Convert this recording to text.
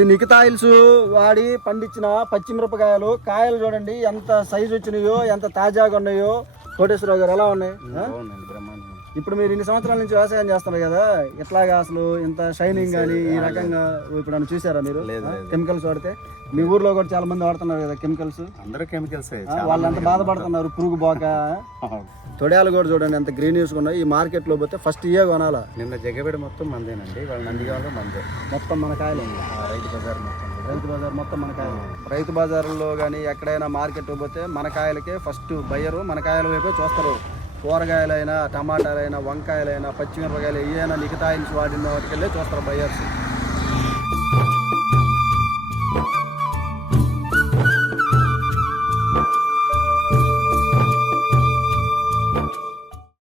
ఇది నికితాయిల్స్ వాడి పండించిన పచ్చిమిరపకాయలు కాయలు చూడండి ఎంత సైజు వచ్చినాయో ఎంత తాజాగా ఉన్నాయో. కోటేశ్వరరావు గారు ఎలా ఉన్నాయి? ఇప్పుడు మీరు ఇన్ని సంవత్సరాల నుంచి వ్యవసాయం చేస్తున్నారు కదా ఇట్లాగా అసలు ఇంత షైనింగ్ కానీ ఈ రకంగా ఇప్పుడు చూసారా మీరు. కెమికల్స్ వాడితే? మీ ఊర్లో కూడా చాలా మంది వాడుతున్నారు కదా కెమికల్స్? అందరూ కెమికల్స్ వాళ్ళు ఎంత బాధపడుతున్నారు పురుగు పోక తొడయాలు కూడా చూడండి ఎంత గ్రీనిష్ ఉన్నాయి. ఈ మార్కెట్లో పోతే ఫస్ట్ ఇయే కొనాలా? నిన్న జగ్గబెడ మొత్తం మందేనండి వాళ్ళ నందిగాలో మందే. మొత్తం మన కాయలు. రైతు బజార్ మొత్తం రైతు బజార్ మొత్తం మన కాయలు. రైతు బజార్లో కానీ ఎక్కడైనా మార్కెట్ పోతే మన కాయలకే ఫస్ట్ బయ్యరు మన కాయల వైపే చూస్తారు. కూరగాయలైనా టమాటాలైనా వంకాయలైనా పచ్చిమిరపకాయలు ఏమైనా మిగతా వాడిన వాటికెళ్ళి చూస్తారు బయ్యర్స్